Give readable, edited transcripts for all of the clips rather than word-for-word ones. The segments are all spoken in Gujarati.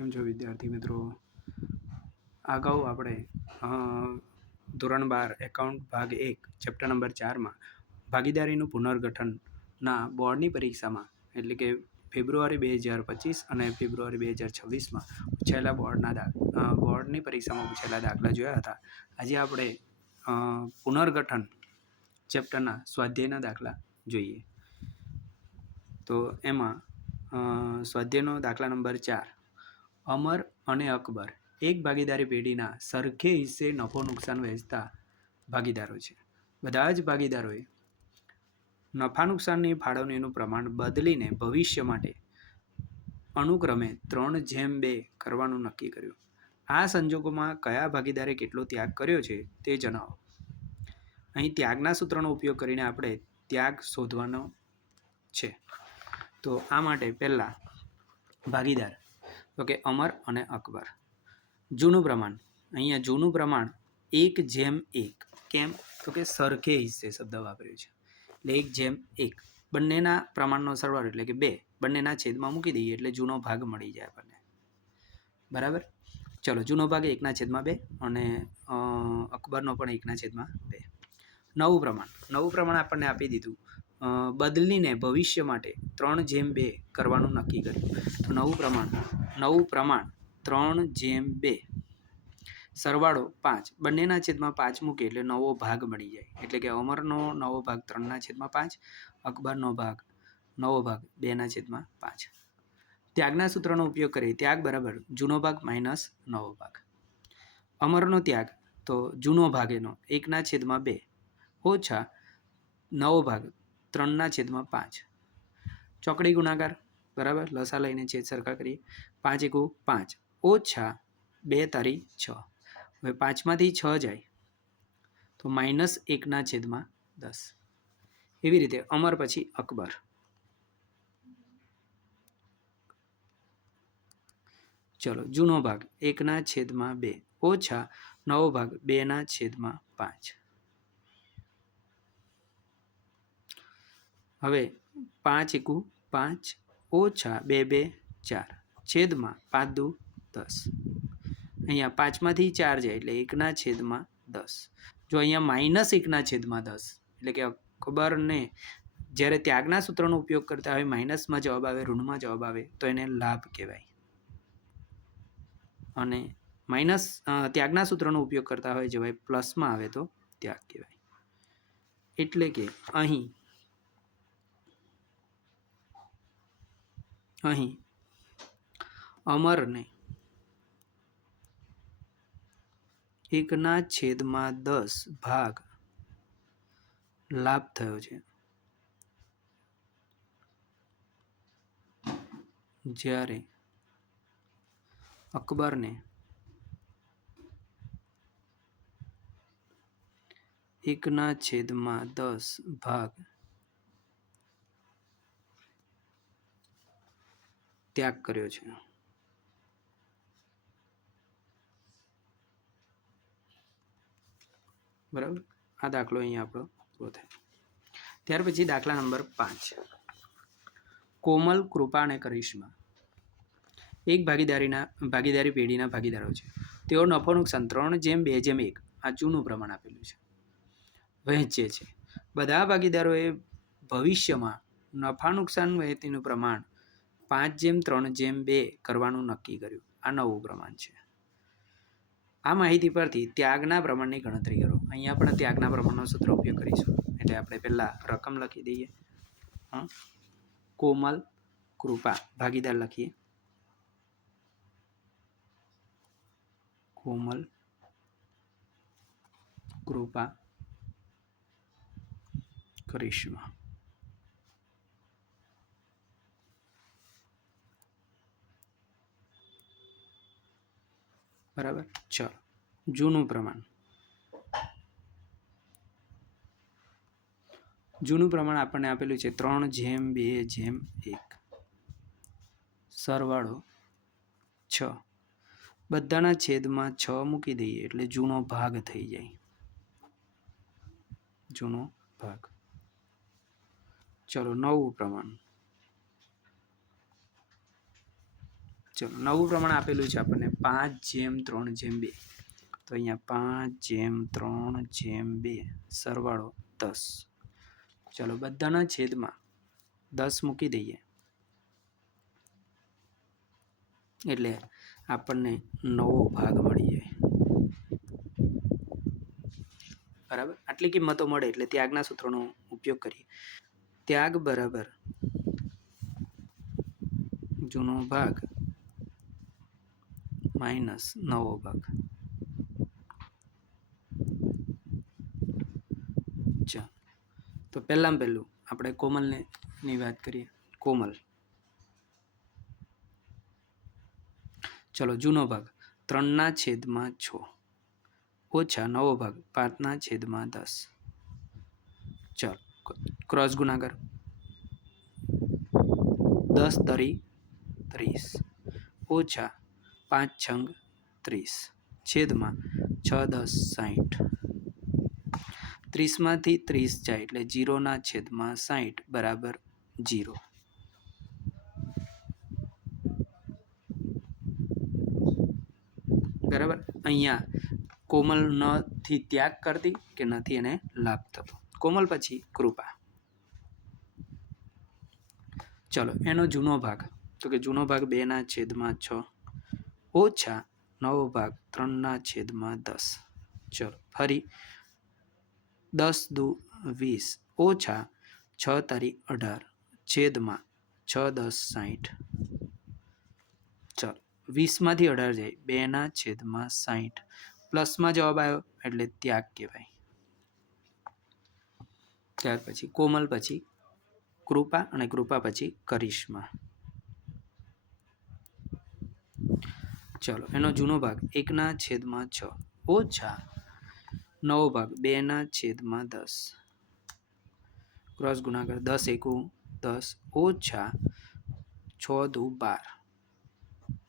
કેમ છો વિદ્યાર્થી મિત્રો? અગાઉ આપણે ધોરણ 12 એકાઉન્ટ ભાગ 1 ચેપ્ટર નંબર 4માં ભાગીદારીનું પુનર્ગઠનના બોર્ડની પરીક્ષામાં એટલે કે ફેબ્રુઆરી 2025 અને ફેબ્રુઆરી 2026માં પૂછાયેલા બોર્ડની પરીક્ષામાં પૂછાયેલા દાખલા જોયા હતા. આજે આપણે પુનર્ગઠન ચેપ્ટરના સ્વાધ્યાયના દાખલા જોઈએ. તો એમાં સ્વાધ્યાયનો દાખલા નંબર 4, અમર અને અકબર એક ભાગીદારી પેઢીના સરખે હિસ્સે નફો નુકસાન વહેંચતા ભાગીદારો છે. બધા જ ભાગીદારોએ નફા નુકસાનની ફાળવણીનું પ્રમાણ બદલીને ભવિષ્ય માટે અનુક્રમે 3:2 કરવાનું નક્કી કર્યું. આ સંજોગોમાં કયા ભાગીદારે કેટલો ત્યાગ કર્યો છે તે જણાવો. અહીં ત્યાગના સૂત્રનો ઉપયોગ કરીને આપણે ત્યાગ શોધવાનો છે. તો આ માટે પહેલા ભાગીદાર તો કે અમર અને અકબર. જૂનું પ્રમાણ, અહીંયા જૂનું પ્રમાણ 1:1. કેમ? તો કે સરખે હિસ્સે શબ્દ વાપર્યો છે એટલે 1:1. બંનેના પ્રમાણનો સરવાળો એટલે કે 2. બંનેના છેદમાં મૂકી દઈએ એટલે જૂનો ભાગ મળી જાય આપણને. બરાબર? ચલો, જૂનો ભાગ 1/2 અને અકબરનો પણ 1/2. નવું પ્રમાણ આપણને આપી દીધું, બદલીને ભવિષ્ય માટે 3:2 કરવાનું નક્કી કર્યું. તો નવું પ્રમાણ 3:2 સરવાળો 5. બંનેના છેદમાં 5 મૂકે એટલે નવો ભાગ મળી જાય. એટલે કે અમરનો નવો ભાગ 3/5, અકબરનો નવો ભાગ 2/5. ત્યાગના સૂત્રનો ઉપયોગ કરીએ. ત્યાગ બરાબર જૂનો ભાગ માઇનસ નવો ભાગ. અમરનો ત્યાગ તો જૂનો ભાગ એનો 1/2 ઓછા નવો ભાગ 3/5. ચોકડી ગુણાકાર બરાબર, લસા લઈને છેદ સરખા કરીએ. 5 × 5 ઓછા 2×6. હવે 5માંથી 6 જાય તો -1/10. એવી રીતે અમર પછી અકબર. ચલો, જૂનો ભાગ 1/2 ઓછા નવો ભાગ 2/5. હવે 5 × 5 ઓછા 2 × 2 4 છેદમાં 5×2 10. અહીંયા 5માંથી 4 જાય એટલે 1/10. જો અહીંયા -1/10 એટલે કે અકબરને જ્યારે ત્યાગના સૂત્રનો ઉપયોગ કરતા હોય માઇનસમાં જવાબ આવે, ઋણમાં જવાબ આવે તો એને લાભ કહેવાય. અને ત્યાગના સૂત્રનો ઉપયોગ કરતા હોય જેવાય પ્લસમાં આવે તો ત્યાગ કહેવાય. એટલે કે અહીં અમરને 1/10 ભાગ લાભ થયો છે, જ્યારે અકબરને 1/10 ભાગ ત્યાગ કર્યો છે. બરાબર, આ દાખલો અહીંયા આપણો પૂરો થાય. ત્યાર પછી દાખલા નંબર 5, કોમલ, કૃપા અને કરિશ્મા એક ભાગીદારી પેઢીના ભાગીદારો છે. તેઓ નફો નુકસાન 3:2:1 આ જૂનું પ્રમાણ આપેલું છે વહેંચે છે. બધા ભાગીદારોએ ભવિષ્યમાં નફા નુકસાન વહેંચણીનું પ્રમાણ 5:3:2 કરવાનું નક્કી કર્યું. આ નવું પ્રમાણ છે. આ માહિતી પરથી ત્યાગના પ્રમાણની ગણતરી કરો. અહીંયા પણ ત્યાગના પ્રમાણનો સૂત્ર ઉપયોગ કરીશું. એટલે આપણે પહેલા રકમ લખી દઈએ. કોમલ, કૃપા ભાગીદાર લખીએ. કોમલ, કૃપા, કરિશ્મા. બરાબર. ચલો, જૂનું પ્રમાણ આપણને આપેલું છે 3:2:1 સરવાળો 6. બધાના છેદમાં 6 મૂકી દઈએ એટલે જૂનો ભાગ થઈ જાય. જૂનો ભાગ. ચલો, નવું પ્રમાણ ચલો નવું પ્રમાણ આપેલું છે આપણને 5:3:2. તો અહીંયા 5:3:2 સરવાળો 10. ચલો બધાના છેદમાં 10 મૂકી દઈએ એટલે આપણને નવો ભાગ મળી જાય. બરાબર, આટલી કિંમતો મળે એટલે ત્યાગના સૂત્રનો ઉપયોગ કરીએ. ત્યાગ બરાબર જૂનો ભાગ માઇનસ નવો ભાગ. ચાલો તો પહેલું આપણે કોમલની વાત કરીએ. કોમલ, ચલો જૂનો ભાગ 3/6 ઓછા નવો ભાગ 5/10. ચાલો ક્રોસ ગુણાકાર 10×30 ઓછા 5×6 છેદમાં 6×10 60. 30માંથી 30 જાય એટલે 0/60 બરાબર 0. બરાબર, અહીંયા કોમલ નથી ત્યાગ કરતી કે નથી એને લાભ થતો. કોમલ પછી કૃપા. ચલો એનો જૂનો ભાગ, તો કે જૂનો ભાગ 2/6 ઓછા નવો ભાગ 3/10. ચલો ફરી 10×2 = 20 ઓછા 6×18 છેદમાં 6×10 60. ચલો 20માંથી 18 જાય 2/60 પ્લસમાં જવાબ આવ્યો એટલે ત્યાગ કહેવાય. ત્યાર પછી કોમલ પછી કૃપા અને કૃપા પછી કરિશ્મા. ચલો એનો જૂનો ભાગ 1/6 ઓછા નવો ભાગ 2/10. ક્રોસ ગુણાકાર 10×1 = 10 ઓછા 6×2 = 12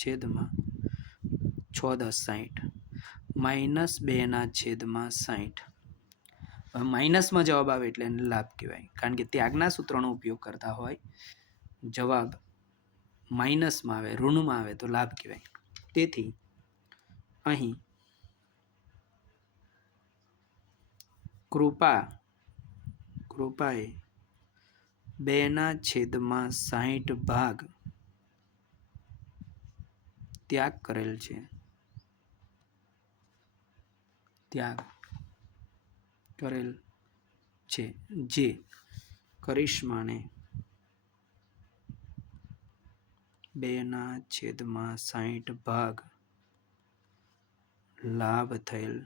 છેદમાં 6×10 60 -2/60. માઇનસમાં જવાબ આવે એટલે એને લાભ કહેવાય, કારણ કે ત્યાગના સૂત્રનો ઉપયોગ કરતા હોય જવાબ માઇનસમાં આવે, ઋણમાં આવે તો લાભ કહેવાય. તેથી અહીં કૃપાએ 2/60 ભાગ ત્યાગ કરેલ છે. જે કરિશ્માને 2/60 ભાગ લાભ થયેલ.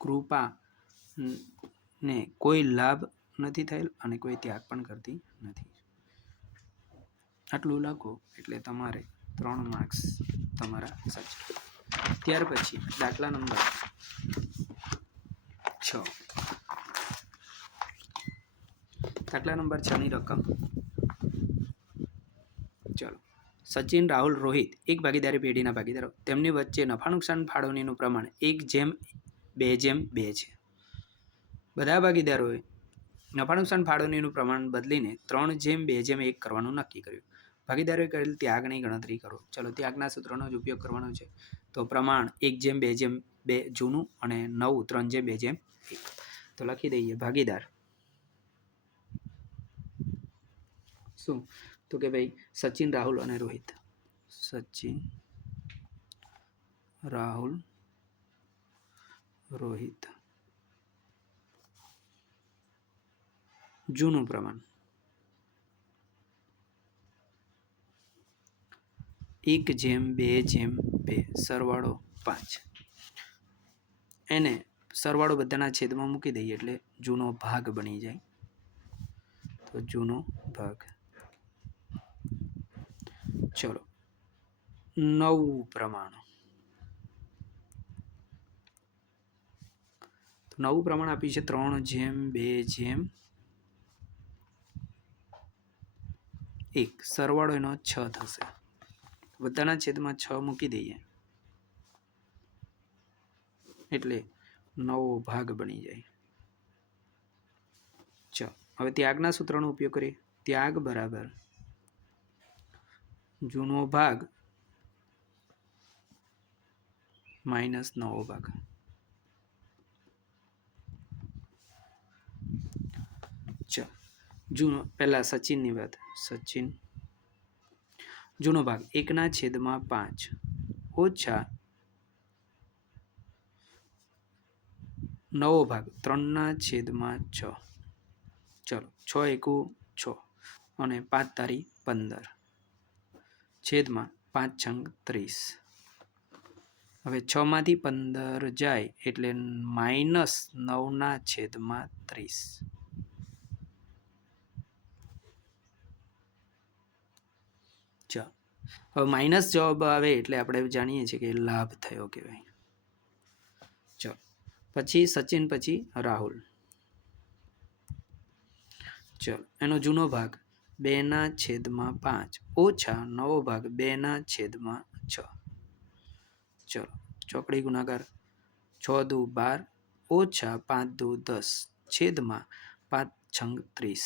કૃપાને કોઈ લાભ નથી થયેલ અને કોઈ ત્યાગ પણ કરતી નથી. આટલું લખો એટલે તમારે 3 માર્ક્સ તમારા સાચા. ત્યાર પછી દાખલા નંબર 6. દાખલા નંબર 6ની રકમ. ચલો સચિન, રાહુલ, રોહિત એક ભાગીદારી પેઢીના ભાગીદારો. તેમની વચ્ચે નફા નુકસાન ફાળવણીનું પ્રમાણ 1:2:2 છે. બધા ભાગીદારોએ નફા નુકસાન ફાળવણીનું પ્રમાણ બદલીને 3:2:1 કરવાનું નક્કી કર્યું. ભાગીદારોએ કરેલ ત્યાગની ગણતરી કરો. ચલો ત્યાગના સૂત્રનો જ ઉપયોગ કરવાનો છે. તો પ્રમાણ 1:2:2 જૂનું અને નવું 3:2:1. તો લખી દઈએ ભાગીદાર શું, તો કે ભાઈ સચિન, રાહુલ અને રોહિત. સચિન, રાહુલ, રોહિત. જૂનું પ્રમાણ 1:2:2 સરવાળો 5. એને સરવાળો બધાના છેદમાં મૂકી દઈએ એટલે જૂનો ભાગ બની જાય. તો જૂનો ભાગ. ચલો નવું પ્રમાણ. તો નવું પ્રમાણ આપ્યું છે 3:2:1. સરવાળો એનો 6 થશે. બધાના છેદમાં 6 મૂકી દઈએ એટલે નવો ભાગ બની જાય. ચાલો હવે ત્યાગના સૂત્રનો ઉપયોગ કરીએ. ત્યાગ બરાબર જૂનો ભાગ માઇનસ નવો ભાગ. ચાલો જૂનો પહેલા સચિનની વાત. સચિન જૂનો ભાગ 1/5 ઓછા નવો ભાગ 3/6. ચલો 6 એકુ 6 અને 5 તારી 15 છેદમાં 5 છંગ 30. હવે 6 માંથી 15 જાય એટલે -9/30. ચાલો હવે માઇનસ જવાબ આવે એટલે આપણે જાણીએ છીએ કે લાભ થયો કહેવાય. ચાલો પછી સચિન, પછી રાહુલ. ચલો એનો જૂનો ભાગ 2/5 ઓછા નવો ભાગ 2/6. ચલો ચોકડી ગુણાકાર 6 દુ 12 ઓછા 5 દુ 10 છેદમાં 5 છંગ 30.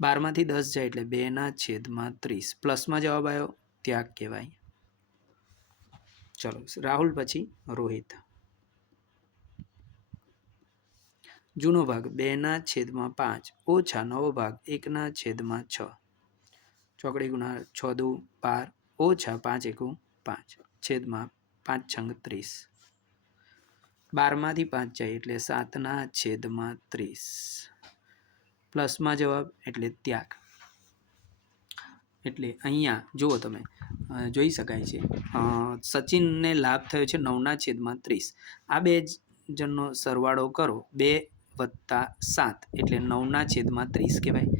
12 માંથી 10 જાય એટલે 2/30. પ્લસમાં જવાબ આવ્યો ત્યાગ કહેવાય. ચલો રાહુલ પછી રોહિત. જૂનો ભાગ 2/5 ઓછા નવો ભાગ 1/6. ચોકડી ગુણાકાર 6 દુ 12 ઓછા 5 એકુ 5 છેદમાં 5 છંગ 30. 12 માંથી 5 જાય એટલે 7/30. પ્લસમાં જવાબ એટલે ત્યાગ. એટલે અહીંયા જુઓ તમે જોઈ શકાય છે સચિનને લાભ થયો છે 9/30. આ બે જણનો સરવાળો કરો 2 + 7 એટલે 9/30 કહેવાય.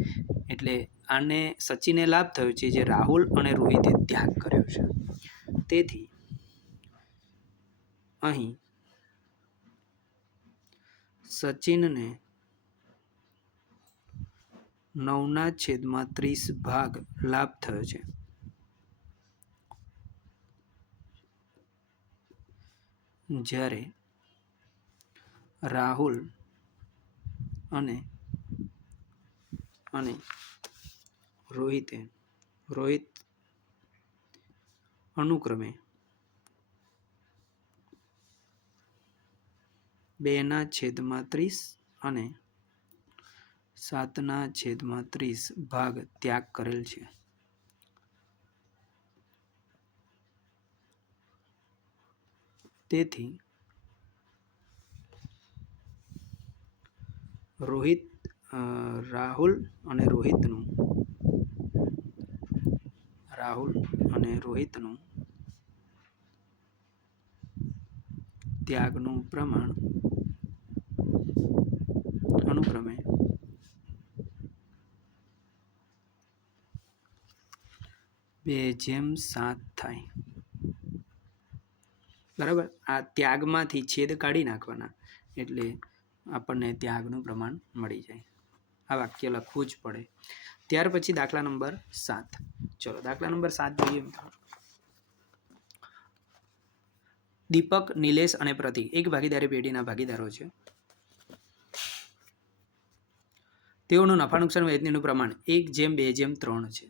એટલે આને સચિને લાભ થયો છે જે રાહુલ અને રોહિતે ત્યાગ કર્યો છે. તેથી અહીં સચિનને 9/30 ભાગ લાભ થયો છે. જ્યારે રાહુલ અને રોહિત અનુક્રમે 2/30 અને 7/30 ભાગ ત્યાગ કરેલ છે. તેથી રાહુલ અને રોહિતનું ત્યાગનું પ્રમાણ અનુક્રમે 2/7 થાય. બરાબર. આ ત્યાગમાંથી છેદ કાઢી નાખવાના એટલે આપણને ત્યાગનું પ્રમાણ મળી જાય. આ વાક્ય લખવું જ પડે. ત્યાર પછી દાખલા નંબર 7. ચલો દાખલા નંબર 7 જોઈએ મિત્રો. દીપક, નિલેશ અને પ્રતિક એક ભાગીદારી પેઢીના ભાગીદારો છે. તેઓનું નફા નુકસાન વહેંચણીનું પ્રમાણ 1/2/3 છે.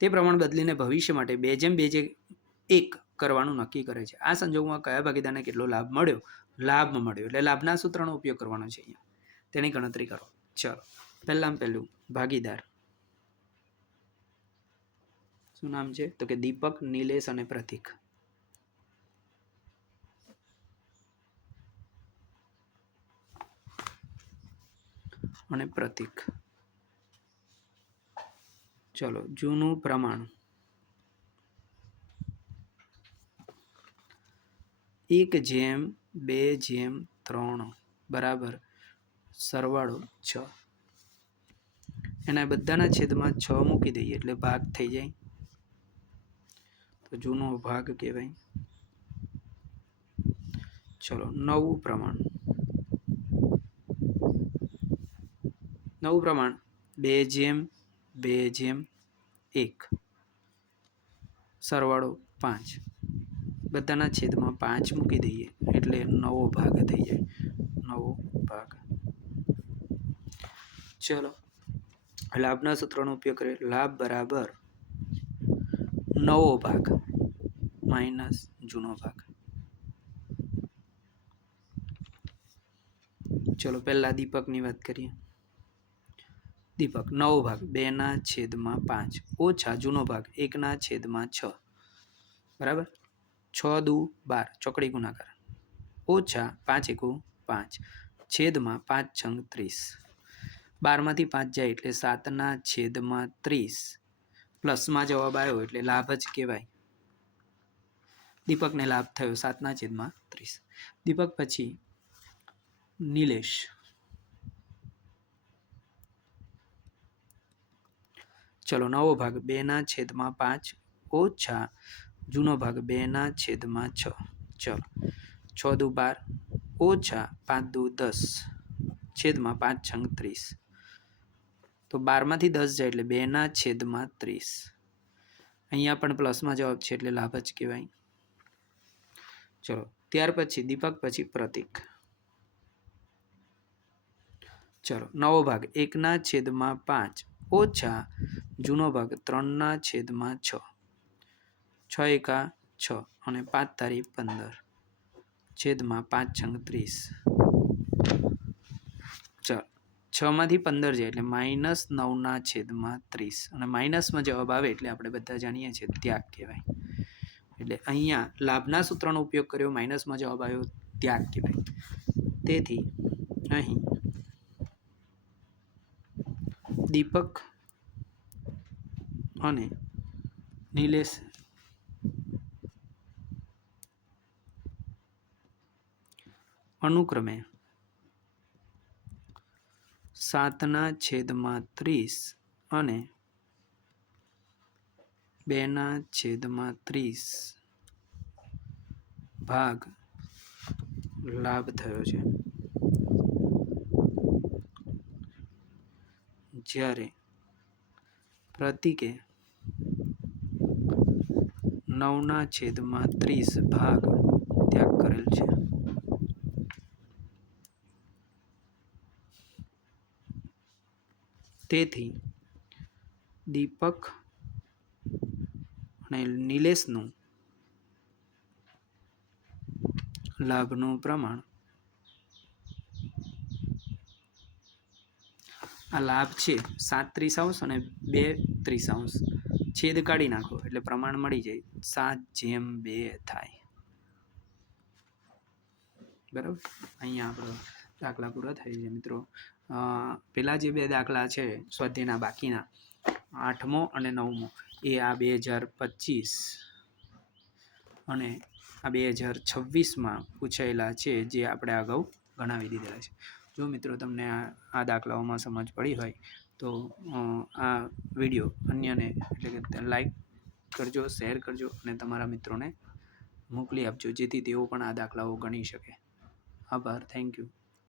તે પ્રમાણ બદલીને ભવિષ્ય માટે 2/2/1 કરવાનું નક્કી કરે છે. આ સંજોગોમાં કયા ભાગીદારને કેટલો લાભ મળ્યો? લાભ મળ્યો એટલે લાભના સૂત્રનો ઉપયોગ કરવાનો છે અહીંયા. તેની ગણતરી કરો. ચલો પહેલું ભાગીદાર શું નામ છે? તો કે દીપક, નિલેશ અને પ્રતિક. ચલો જૂનું પ્રમાણ 1/2/3 બરાબર સરવાળો 6. એના બધાના છેદમાં 6 મૂકી દઈએ એટલે ભાગ થઈ જાય. તો જૂનો ભાગ કહેવાય. ચલો નવું પ્રમાણ 2/2/1 સરવાળો 5. બધાના છેદમાં 5 મૂકી દઈએ એટલે નવો ભાગ થઈ જાય. નવો ભાગ. ચલો લાભના સૂત્રનો ઉપયોગ કરીએ. લાભ બરાબર નવો ભાગ માઇનસ જૂનો ભાગ. ચલો પહેલા દીપકની વાત કરીએ. દીપક નવો ભાગ 2/5 ઓછા જૂનો ભાગ 1/6 બરાબર. 6 દુ 12 ચોકડી ગુણાકાર ઓછા 5 એકુ 5 છેદમાં 5 છંગ 30. 12માંથી 5 જાય એટલે 7/30 પ્લસમાં જવાબ આવ્યો એટલે લાભ જ કહેવાય. દીપકને લાભ થયો 7/30. દીપક પછી નિલેશ. ચલો નવો ભાગ 2/5 ઓછા જૂનો ભાગ 2/6. ચલો 6 દુ 12 ઓછા 5 દુ 10 છેદમાં 5 છંગ 30. તો 12માંથી 10 જાય એટલે 2/30. અહીંયા પણ પ્લસમાં જવાબ છે એટલે લાભ જ કહેવાય. ચલો ત્યાર પછી દીપક પછી પ્રતિક. ચલો નવો ભાગ 1/5 ઓછા જૂનો ભાગ 3/6. 6 એકા 6 અને 5 તારી 15 છેદમાં 5 છંગ 30. ચલો 6માંથી 15 જાય એટલે -9/30 અને માઇનસમાં જવાબ આવે એટલે આપણે બધા જાણીએ છીએ ત્યાગ કહેવાય. એટલે અહીંયા લાભના સૂત્રનો ઉપયોગ કર્યો, માઇનસમાં જવાબ આવ્યો ત્યાગ કહેવાય. તેથી અહીં દીપક અને નિલેશ અનુક્રમે 7/30 અને 2/30 ભાગ લાભ થયો છે. જ્યારે પ્રતિકે 9/30 ભાગ ત્યાગ કરેલ છે. તેથી દીપક અને નિલેશનું લાભનું પ્રમાણ આ લાભ છે 7/30 અને 2/30. છેદ કાઢી નાખો એટલે પ્રમાણ મળી જાય 7/2 થાય. બરાબર. અહીંયા આપણો દાખલા પૂરા થાય છે મિત્રો. પેલા જે 2 દાખલા છે સ્વાધ્યાયના બાકીના 8મો અને 9મો એ આ 2025 અને આ 2026માં પૂછાયેલા છે, જે આપણે અગાઉ ગણાવી દીધેલા છે. જો મિત્રો તમને આ દાખલાઓમાં સમજ પડી હોય તો આ વિડીયો અન્યને એટલે કે લાઈક કરજો, શેર કરજો અને તમારા મિત્રોને મોકલી આપજો, જેથી તેઓ પણ આ દાખલાઓ ગણી શકે. આભાર. Thank you.